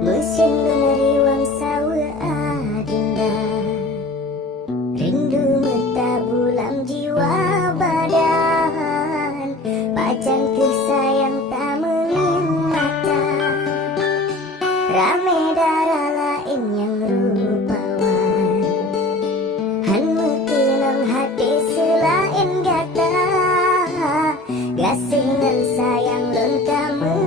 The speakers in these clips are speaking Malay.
Mesin lunari wang saweu Adinda, rindu metabulam jiwa badan, pacan kesayang tak melin mata, rame darah lain yang rupawan, han mekenang hati selain gata, gasih ngan sayang lon kamu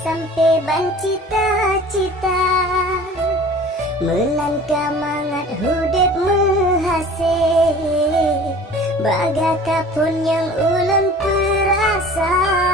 sampai ban cita-cita, melangkah mangat hudip mehasih, bagakapun yang ulun perasa.